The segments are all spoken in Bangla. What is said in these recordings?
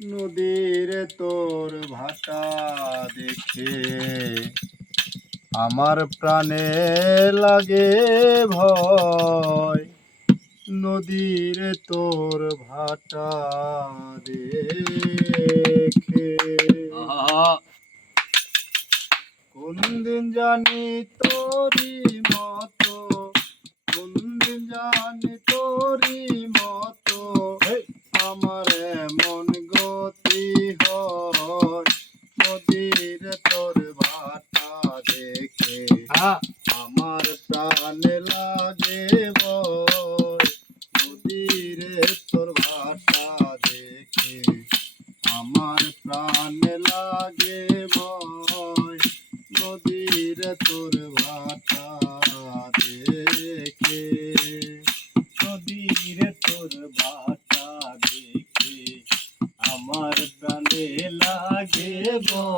নদীর তোর ভাটা দেখে আমার প্রাণে লাগে ভয়। নদীর তোর ভাটা দেখে। কোন দিন জানি তোরি মতো কোন দিন জানি তোরি মতো আমার এমন Oh.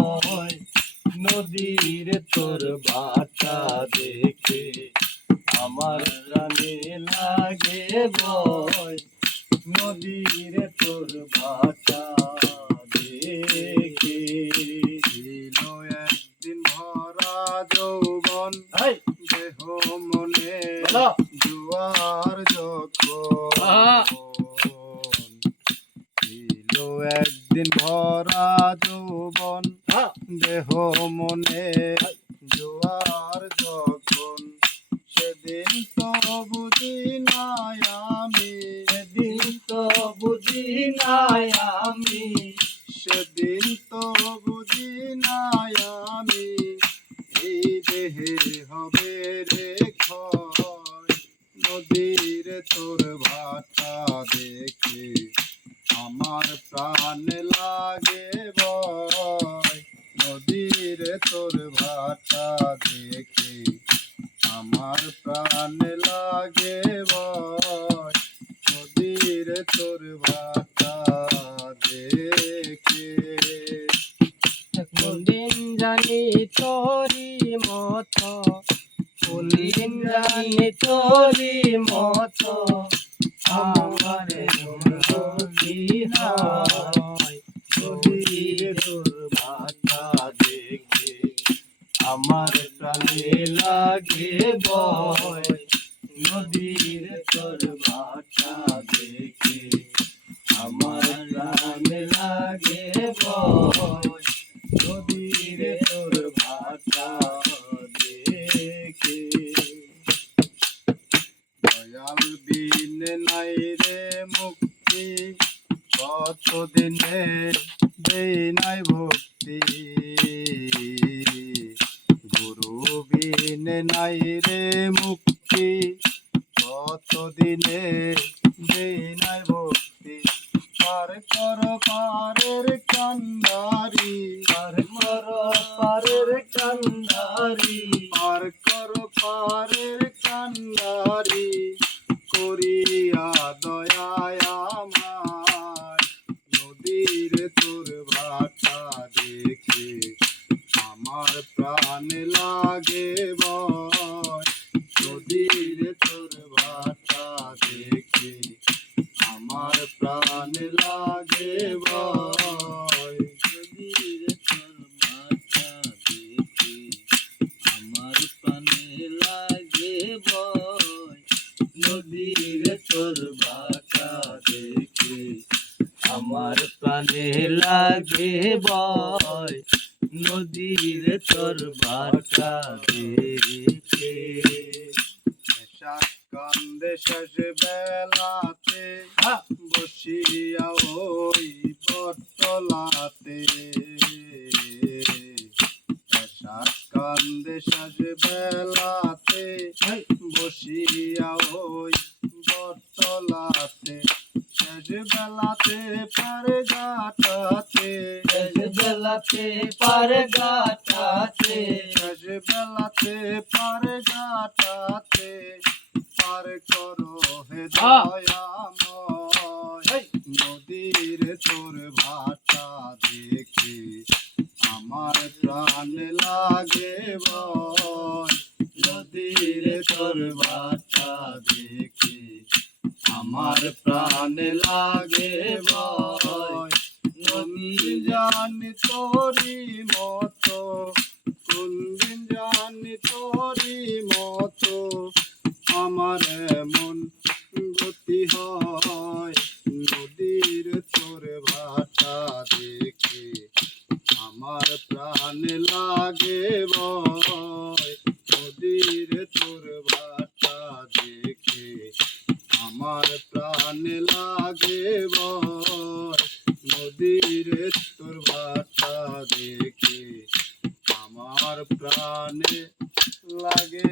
বয় নদীর তোর ভাটা দেখে আমার প্রাণে লাগে বয় নদীর তোর ভাটা দেখে ছিল একদিন ভরা যৌবন। দেহ মনে জুয়ার যখন একদিন ভরা যৌবন। দেহ মনে জোয়ার যখন সেদিন তো বুঝি নাই আমি। সেদিন তো বুঝি নাই আমি। সেদিন তো বুঝি নাই আমি। এই দেহে হবে রে ক্ষয় নদীর তোর ভাটা দেখে আমার প্রাণ আমার প্রাণ লাগে নদীর তোর কোনদিন জানি তোরি মতো কোনদিন জানি তোরি মতো আমার ভাটা দেখে আমার প্রাণে লাগে নদীর তোর ভাটা দেখে দয়াল বিন নাই রে মুক্তি, কতদিনে দেই নাই ভক্তি? গুরু বিন নাই রে মুক্তি পারের কান্দারি করিয়া দয়ায় আমার। নদীর তোর ভাটা দেখে আমার প্রাণ লাগে নদীর তোর ভাটা দেখে আমার প্রাণ লাগে বয়। নদীর তোর ভাটা দেখে আমার প্রাণে লাগে বয় নদীর তোর ভাটা দেখে। কান্দে শেষ বেলাতে বসিয়া ওই বটলাতে বটলাতে শেষ বেলাতে পারে গাটাতে শেষ বেলাতে পার গাটাতে শেষ বেলাতে পারে গাটাতে পার করো হে দয়াময়। নদীর তোর ভাটা দেখে। আমার প্রাণ লাগে বয় নদীর তোর ভাটা দেখে। আমার প্রাণ লাগে বয় তোরি মতো জান জানি তোরি মতো আমার মন প্রাণে লাগে।